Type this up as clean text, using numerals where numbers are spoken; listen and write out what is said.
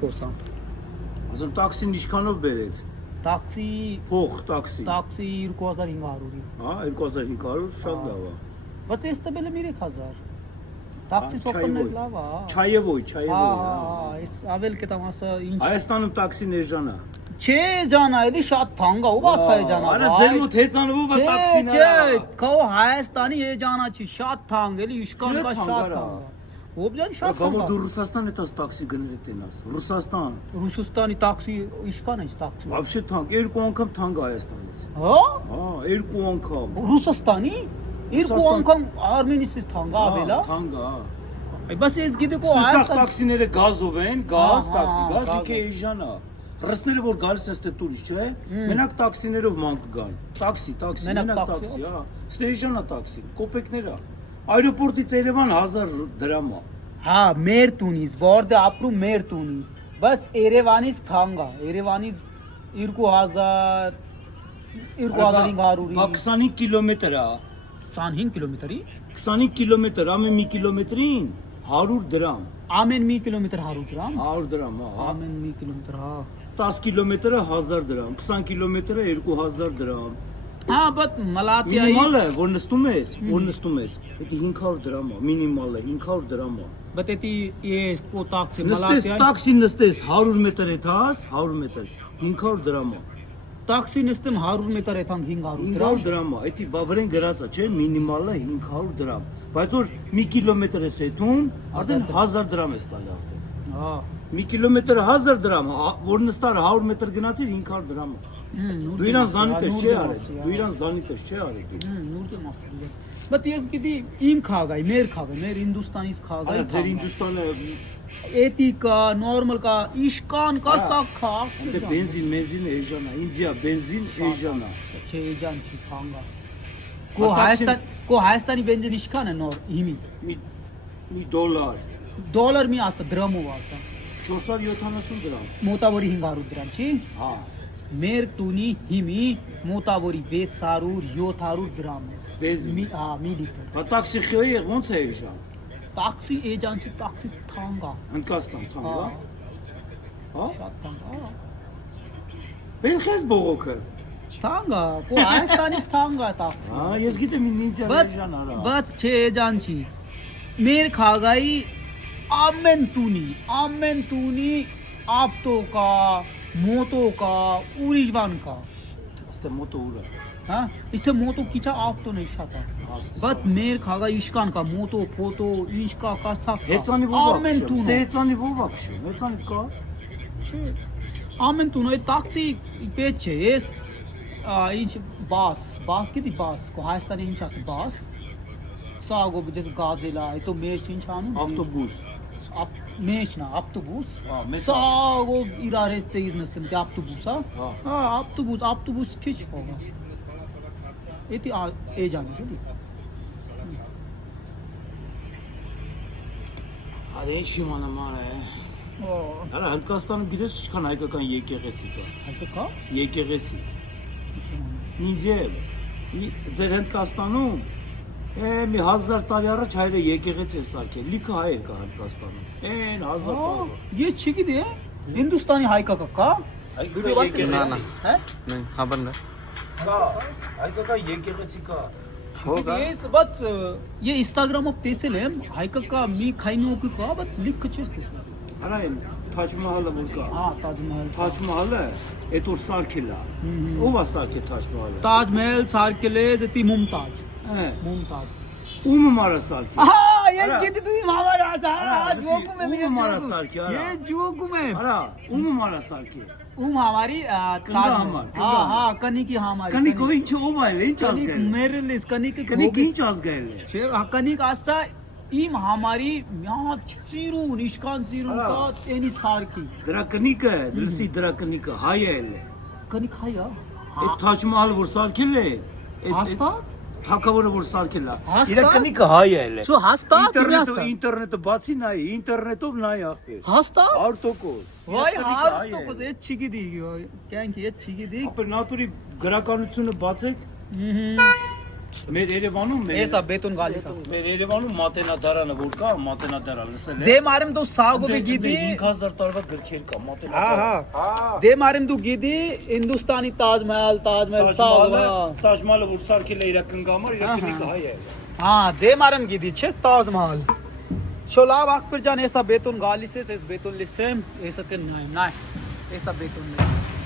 խոսամ։ Ասում տաքսին ինչքանով բերեց։ Տաքսի Փող տաքսի։ 2500-ի։ Հա 2500 շատ լավ է։ Բայց ես տվել եմ 3000։ Տաքսի սոկնը լավ է։ Չայևոյ, Հա, այս ավել կտամ ասա ինչ։ Հայաստանում տաքսին էժան է։ Չէ ջանա, էլի շատ թանկ է, ով ասա է ջանա։ Արա ձեր մոտ հեծանվով է տաքսին։ Չէ, քո Հայաստանի է ջանա չի, շատ թանկ, էլի իշկան կա շատ թանկ։ Ով ջան շատ թանկ։ Գավո դու Ռուսաստան էտաս տաքսի գները տենաս։ Ռուսաստան։ Ռուսաստանի տաքսի իշկան է տաքսի։ Вообще թանկ, երկու անգամ թանկ Հայաստանից։ Հա? Հա, երկու անգամ։ Ռուսաստանի? Երկու անգամ Արմենիայից թանկ է ավելա։ Թանկ է։ Բայց ես գիտեք ու Սա տաքսիները գազով են, գազ տաքսի, գազիկը էժան է։ Ռուսները որ գալիս է ստե տուրիստ, չէ՞։ Մենակ տաքսիներով ման կգան։ Տաքսի, մենակ տաքսի, հա։ Ստե էժան է տաքսի, կոպեկներ է։ Այրոպորտից Երևան 1000 դրամ է։ Հա, մեր տունից, որտե ապրում մեր տունից։ Բայց Երևանից թանկ է։ Երևանից 2000 2500-ի։ Բա 25 կիլոմետր է։ 25 կիլոմետրի։ 25 կիլոմետր, ամեն մի կիլոմետրին 100 դրամ։ Ամեն մի կիլոմետր 100 դրամ։ 100 դրամ, հա։ Ամեն մի կիլոմետր, հա։ 10 կիլոմետրը 1000 դրամ, 20 կիլոմետրը 2000 դրամ։ Հա, բայց Մալատիայի Մինիմալը, որ նստում ես, դա 500 դրամ է, մինիմալը 500 դրամ է։ Բայց էտի ես կո տաքսի Նստես, Մալատիայի տաքսի նստես 100 մետր եթաս, 100 մետր, 500 դրամ է։ տաքսի նստեմ 100 մետր էթան 500 500 դրամ է, դա բավարեն գրած է, չէ, մինիմալը 500 դրամ։ Բայց որ մի կիլոմետր ես եթում, արդեն 1000 դրամ ես տալի արդեն։ Հա։ Մի կիլոմետր 1000 դրամ, որ նստար 100 մետր գնացիր 500 դրամ է։ Դու իրան զանիտես չէ արել, դու իրան զանիտես չէ արել։ Նուրջ եմ ասում։ Բայց ես գիտի իմ քաղաքի, մեր քաղաքի, մեր Հինդուստանից քաղաքի։ Այո, ձեր Հինդուստանը էտիկա, նորմալ կա, իշկան կա, սա կա։ դե բենզին էժան է, Ինդիա բենզին էժան է։ Չէ, էջան չի, թանկ է։ Կո Հայաստանի բենզին իշկան է նոր, հիմի։ Մի դոլար, Դոլար մի ասա, դրամով ասա։ 470 դրամ։ Մոտավորի 500 դրամ, չի։ Հա։ Մեր տունի հիմի մոտավորի 600-700 դրամ է։ Բենզին։ Հա, մի լիտր։ Հա տաքսի խոյը ոնց է էժան։ Տաքսի էջանցի տաքսի թանկ է։ Հնդկաստան թանկ է։ Հա։ Շատ թանկ է։ Բելխես բողոքը։ Թանկ է, կո Հայաստանից թանկ է տաքսի։ Հա, ես գիտեմ Ինդիա էժան արա։ Բայց չէ էջանցի։ Մեր քաղաքի ամեն տունի ավտո կա, մոտո կա, ուրիշ բան կա։ Աստե մոտո ուրա։ Հա, իսկ մոտո քիչա ավտոն է շատ է։ Բայց մեր քաղաքի իշկան կա, մոտո, ֆոտո, ինչ կա, կասակ կա։ Հեծանի ո՞վ ամեն տուն։ Դե հեծանի ո՞վ ակշում։ Հեծանի կա։ Չէ։ Ամեն տուն այդ տաքսի պետք չէ, ես ինչ բաս գիտի բաս, կո Հայաստանի ինչ ասի բաս։ Սա գոբես գազելա, հետո մեջ ինչ անում։ Ավտոբուս։ Մեջնա ավտոբուս։ Հա, մեծ։ Սա գոբ իրար հետ տեզ նստեմ, դե ավտոբուս, հա։ Հա, ավտոբուս քիչ փող է։ Էդի էջան է, էլի։ Ադե ինչ իմանամ արա։ Արա Հնդկաստանում գիտես ինչքան հայկական եկեղեցի կա։ Հայկա։ Եկեղեցի։ Ինձ ձեր Հնդկաստանում մի 1000 տարի առաջ հայրը եկեղեցի է սարքել, լիքը հայեր կա Հնդկաստանում։ Այն 1000 տարի։ Ես չգիտի, Հինդուստանի հայկական կա։ Հայկական եկեղեցի։ Հա։ Նեն հաբանն Կա, հայկական եկեղեցի կա։ հոգա Ես բայց ես Instagram-ով տեսել եմ, հայկական մի քայնոկը կա, բայց լիքը չես տեսել։ Արա այն Թաջ Մահալը որ կա։ Հա, Տաջ Մահալ։ Թաջ Մահալը այդ որ սարքել է։ Ո՞վ է սարքել Թաջ Մահալը։ Տաջ Մահալ սարքել է դի Մումտաջ։ Մումտաջ։ Ումը մարը սարքել։ Ահա, ես գիտի դու իմ համար ասա, ջոկում եմ։ Ումը մարը սարքել, արա։ Ես ջոկում եմ։ Արա, ումը մարը սարքել։ Ում համարի Կնիկի համար, Հա, կնիկի համար։ Կնիկով ինչ ով այլ, ինչ ազգայել է։ Մերելես կնիկը Կնիկը ինչ ազգայել է։ Չէ, կնիկ ասա իմ համարի մի ծիրուն, իշքան ծիրուն կա, տենի սարքի։ Դրա կնիկը, դրսի դրա կնիկը հայ է էլ է։ Կնիկ հայ է։ Այդ Թաջ Մահալը որ սարքել է, Հաստատ։ թագավորը որ սարքել է։ Հաստատ։ Իր կնիկը հայ է էլ է։ Շո հաստատ Ինտերնետը բացի նայ, ինտերնետով նայ ախպեր։ Հաստատ։ 100%։ Վայ 100% այդ չգիտի, կյանքի այդ չգիտի։ Ապա նատուրի գրականությունը բացեք։ Մեր Երևանում Էսա բետոն գալիս է։ մեր Երևանում մատենադարանը որ կա, մատենադարան լսել Դե մարիմ դու Սաղոբի գիտի։ 5000 տարվա գրքեր կա Ահա։ մատենադարան։ Դե մարիմ դու գիտի Հինդուստանի Տاج Mahal Սաղոբը։ Տաջմալը որ սարքել է իր կնգամար, իր քնիկը հայ է։ Հա, դե մարիմ գիտի, չէ՞ Տاج Mahal։ Շոլավ ակբեր ջան, էսա բետոն գալիս է, էս բետոն լսեմ, էսա կնայեմ, նայ։ Էսա բետոնն է։